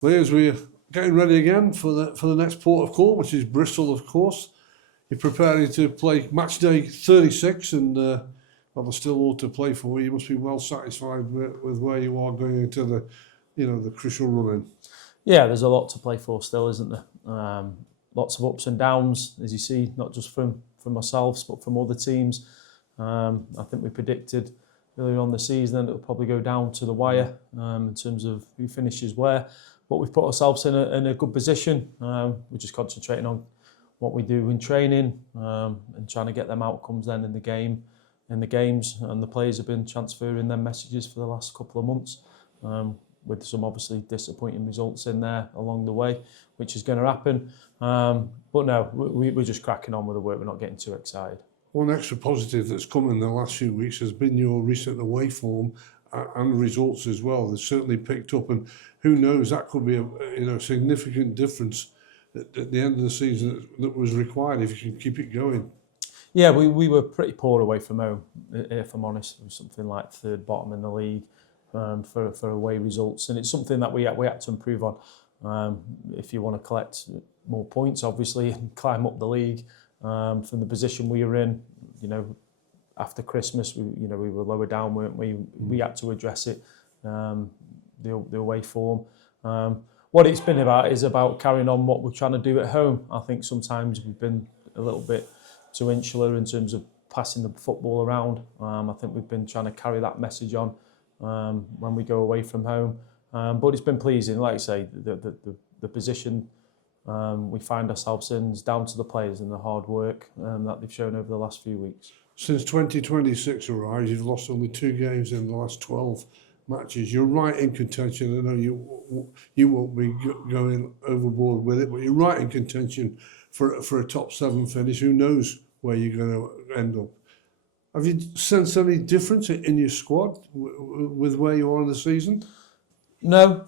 Players, we're getting ready again for the next port of call, which is Bristol, of course. You're preparing to play match day 36, and well, there's still all to play for. You must be well satisfied with where you are going into the crucial run-in. Yeah, there's a lot to play for still, isn't there? Lots of ups and downs, as you see, not just from ourselves, but from other teams. I think we predicted earlier on the season that it'll probably go down to the wire in terms of who finishes where. But we've put ourselves in a good position. We're just concentrating on what we do in training and trying to get them outcomes then in the games. And the players have been transferring their messages for the last couple of months, with some obviously disappointing results in there along the way, which is going to happen. But no, we're just cracking on with the work. We're not getting too excited. One extra positive that's come in the last few weeks has been your recent away form and results as well. They've certainly picked up, and who knows, that could be a significant difference at the end of the season that was required if you can keep it going. Yeah, we were pretty poor away from home, if I'm honest. It was something like third bottom in the league for away results, and it's something that we had to improve on. If you want to collect more points, obviously, and climb up the league from the position we were in, after Christmas, we were lower down, weren't we? We had to address it, the away form. What it's been about is about carrying on what we're trying to do at home. I think sometimes we've been a little bit too insular in terms of passing the football around. I think we've been trying to carry that message on when we go away from home. But it's been pleasing, like I say, the position we find ourselves in is down to the players and the hard work that they've shown over the last few weeks. Since 2026 arrived, you've lost only 2 games in the last 12 matches. You're right in contention. I know you won't be going overboard with it, but you're right in contention for a top 7 finish. Who knows where you're going to end up? Have you sensed any difference in your squad with where you are in the season? No,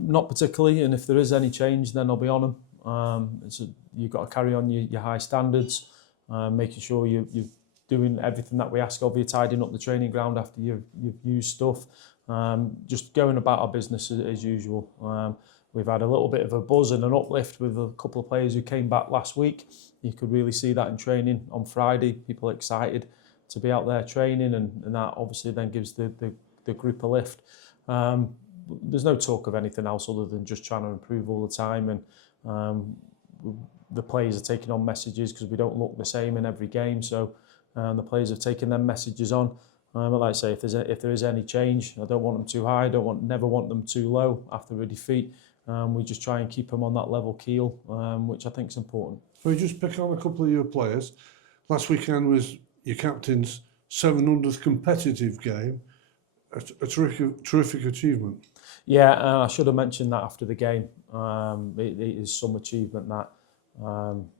not particularly. And if there is any change, then I'll be on them. You've got to carry on your high standards, making sure you're doing everything that we ask of you, tidying up the training ground after you've used stuff, just going about our business as usual. We've had a little bit of a buzz and an uplift with a couple of players who came back last week. You could really see that in training on Friday. People excited to be out there training, and that obviously then gives the group a lift. There's no talk of anything else other than just trying to improve all the time, and the players are taking on messages because we don't look the same in every game, so the players have taken them messages on. But like I say, if there is any change, I don't want them too high, never want them too low after a defeat. We just try and keep them on that level keel, which I think is important. Well, you just pick on a couple of your players. Last weekend was your captain's 700th competitive game. A terrific achievement. Yeah, I should have mentioned that after the game. It is some achievement that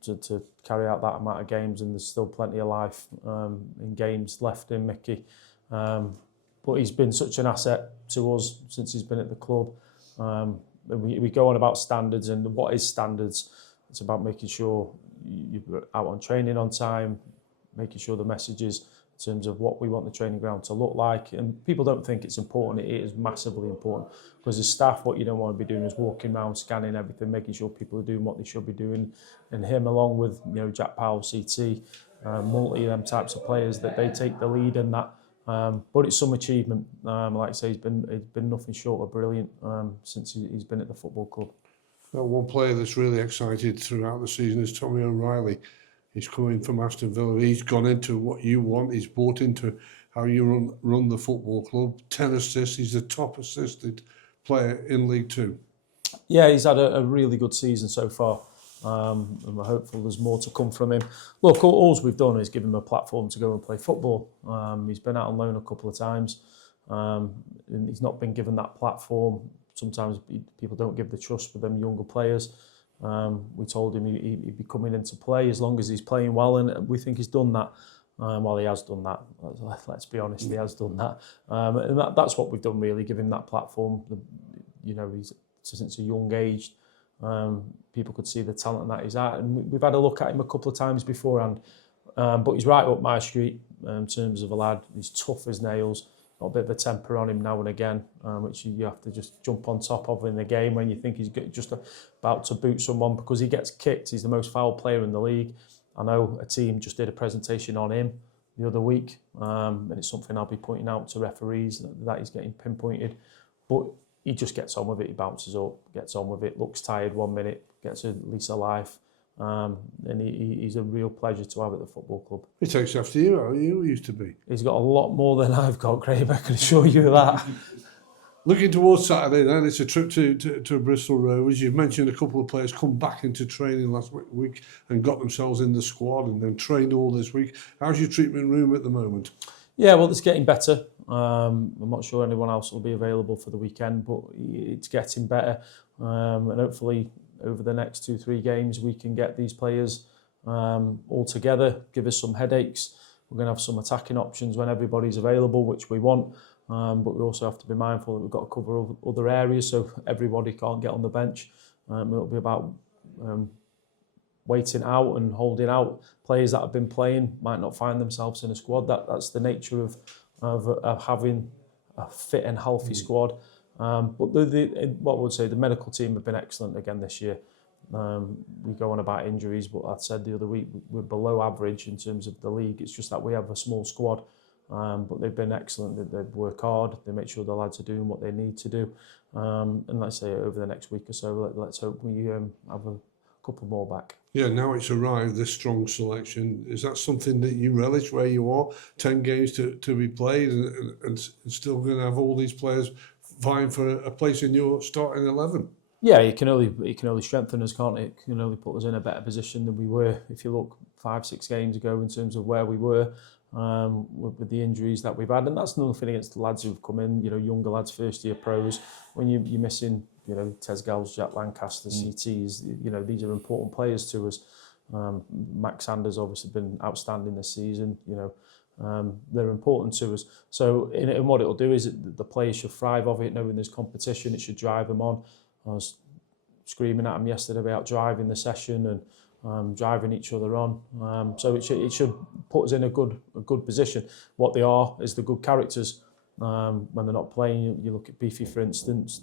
to carry out that amount of games, and there's still plenty of life in games left in Mickey. But he's been such an asset to us since he's been at the club. We go on about standards, and what is standards? It's about making sure you're out on training on time, making sure the messages in terms of what we want the training ground to look like. And people don't think it's important. It is massively important, because as staff, what you don't want to be doing is walking around, scanning everything, making sure people are doing what they should be doing. And him, along with Jack Powell, CT, multi them types of players, that they take the lead in that. But it's some achievement. Like I say, he's been nothing short of brilliant since he's been at the football club. Well, one player that's really excited throughout the season is Tommy O'Reilly. He's coming from Aston Villa. He's gone into what you want. He's bought into how you run the football club. 10 assists. He's the top assisted player in League Two. Yeah, he's had a really good season so far. And we're hopeful there's more to come from him. Look, all we've done is give him a platform to go and play football. He's been out on loan a couple of times, and he's not been given that platform. Sometimes people don't give the trust for them younger players. We told him he'd be coming into play as long as he's playing well, and we think he's done that. Well, he has done that. Let's be honest, he has done that. And that's what we've done, really, give him that platform. He's since a young age. People could see the talent that he's at, and we've had a look at him a couple of times beforehand. But he's right up my street in terms of a lad. He's tough as nails. got a bit of a temper on him now and again, which you have to just jump on top of in the game when you think he's just about to boot someone because he gets kicked. He's the most foul player in the league. I know a team just did a presentation on him the other week, and it's something I'll be pointing out to referees that he's getting pinpointed. But he just gets on with it. He bounces up, gets on with it, looks tired 1 minute, gets a lease of life. And he's a real pleasure to have at the football club. He takes after you, how you used to be. He's got a lot more than I've got, Graham, I can assure you that. Looking towards Saturday then, it's a trip to Bristol Rovers. You've mentioned a couple of players come back into training last week and got themselves in the squad and then trained all this week. How's your treatment room at the moment? Yeah, well, it's getting better. I'm not sure anyone else will be available for the weekend, but it's getting better. And hopefully over the next 2-3 games, we can get these players all together, give us some headaches. We're going to have some attacking options when everybody's available, which we want. But we also have to be mindful that we've got to cover other areas, so everybody can't get on the bench. It'll be about waiting out and holding out. Players that have been playing might not find themselves in a squad. That's the nature of having a fit and healthy squad. But what I would say, the medical team have been excellent again this year. We go on about injuries, but I said the other week we're below average in terms of the league. It's just that we have a small squad, but they've been excellent. They work hard. They make sure the lads are doing what they need to do. And let's say over the next week or so, let's hope we have a couple more back. Yeah, now it's arrived, this strong selection. Is that something that you relish where you are? 10 games to be played and still going to have all these players vying for a place in your starting 11? Yeah, it can only strengthen us, can't it? It can only put us in a better position than we were. If you look 5-6 games ago in terms of where we were with the injuries that we've had, and that's nothing against the lads who've come in, younger lads, first year pros. When you're missing, Tez Gals, Jack Lancaster, CTs, these are important players to us. Max Sanders obviously been outstanding this season. They're important to us. So, and what it'll do is the players should thrive of it, knowing there's competition. It should drive them on. I was screaming at them yesterday about driving the session and driving each other on. So it should put us in a good position. What they are is the good characters. When they're not playing, you look at Beefy, for instance.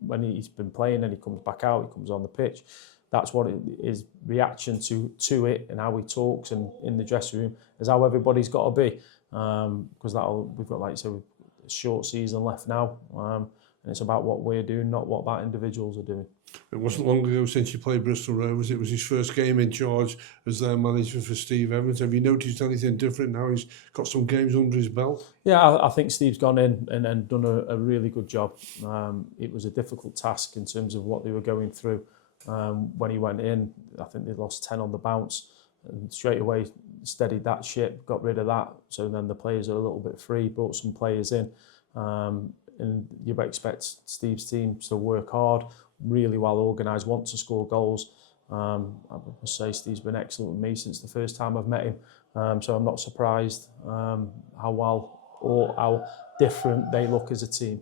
When he's been playing and he comes back out, he comes on the pitch. That's what his reaction to it and how he talks and in the dressing room is how everybody's got to be. Because we've got, like you said, a short season left now. And it's about what we're doing, not what about individuals are doing. It wasn't long ago since you played Bristol Rovers. It was his first game in charge as their manager for Steve Evans. Have you noticed anything different now? He's got some games under his belt. Yeah, I think Steve's gone in and done a really good job. It was a difficult task in terms of what they were going through. When he went in, I think they lost 10 on the bounce and straight away steadied that ship, got rid of that. So then the players are a little bit free, brought some players in. And you expect Steve's team to work hard, really well organised, want to score goals. I must say Steve's been excellent with me since the first time I've met him. So I'm not surprised how well or how different they look as a team.